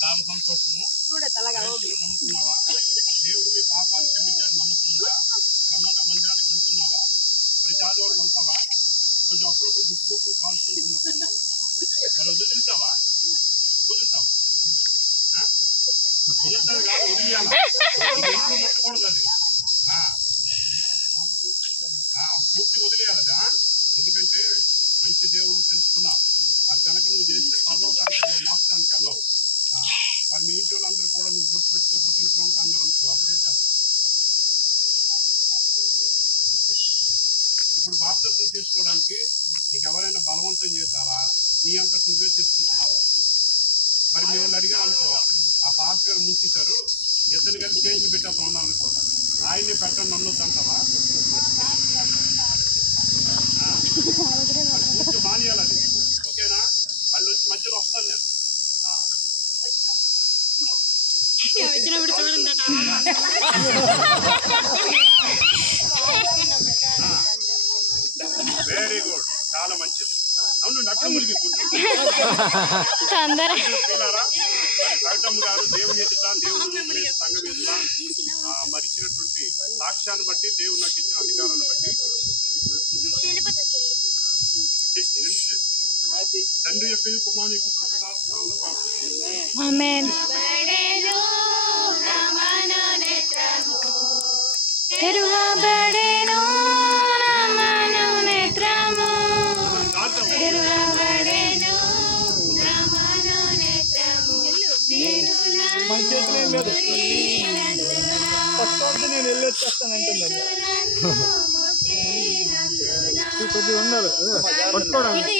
చాలా సంతోషము. నమ్ముతున్నావా? దేవుడు మీ పాపాలు క్షమించాలని నమ్మకం ఉందా? క్రమంగా మందిరానికి వెళ్తున్నావా? ప్రతి ఆదివారం వెళ్తావా? కొంచెం అప్పుడప్పుడు గుప్పుని కాల్చుకుంటున్నప్పుడు మరి వదిలితావా? వదులుతావా? వదులుతావు కాదు, వదిలేయాలా? ముట్టకూడదు అది, పూర్తి వదిలేయాలి. ఎందుకంటే మంచి దేవుడిని తెలుసుకున్నావు. అది కనుక నువ్వు చేస్తే పరలోకానికి వెళ్ళవు, మోక్షానికి వెళ్ళవు. మరి మీ ఇంటి వాళ్ళందరూ కూడా నువ్వు బొట్టు పెట్టుకోకపోతే ఇంట్లో అన్నారు అనుకో, అప్పుడే చేస్తావు. ఇప్పుడు బాప్తిసం తీసుకోవడానికి నీకు ఎవరైనా బలవంతం చేశారా? నీ అంతకు నువ్వే తీసుకుంటున్నావు. మరి మీ వాళ్ళు అడిగా అనుకో, ఆ పాస్ గారు ముంచేశారు, ఇద్దరు కలిసి చేసి పెట్టేస్తా ఉన్నారు అనుకో, ఆయన్ని పెట్టండి నన్ను అంటావా? పూర్తి మానేయాలి అది, ఓకేనా? మళ్ళీ వచ్చి మధ్యలో వస్తాను నేను. వచ్చినప్పుడు చూడండి. వెరీ గుడ్, చాలా మంచిది. అవును, నట్టు మురిగి కవితమ్మ గారు దేవుని ఎదుట, దేవుని సంఘం ఎదుట మరి ఇచ్చినటువంటి సాక్ష్యాన్ని బట్టి, దేవుడు నాకు ఇచ్చిన అధికారాన్ని బట్టి తండ్రి యొక్క కుమారుని యొక్క పరిశుద్ధాత్మలో ఆమేన్. తెరువబడెను నా మనోనేత్రము, తెరువబడెను నా మనోనేత్రము. మన చేతిలో ఏం లేదు, ఫస్ట్ వద్దు నేను వెళ్ళొచ్చేస్తానంటున్నాను. కొద్దిగా ఉండాలి పట్టుకోవడానికి.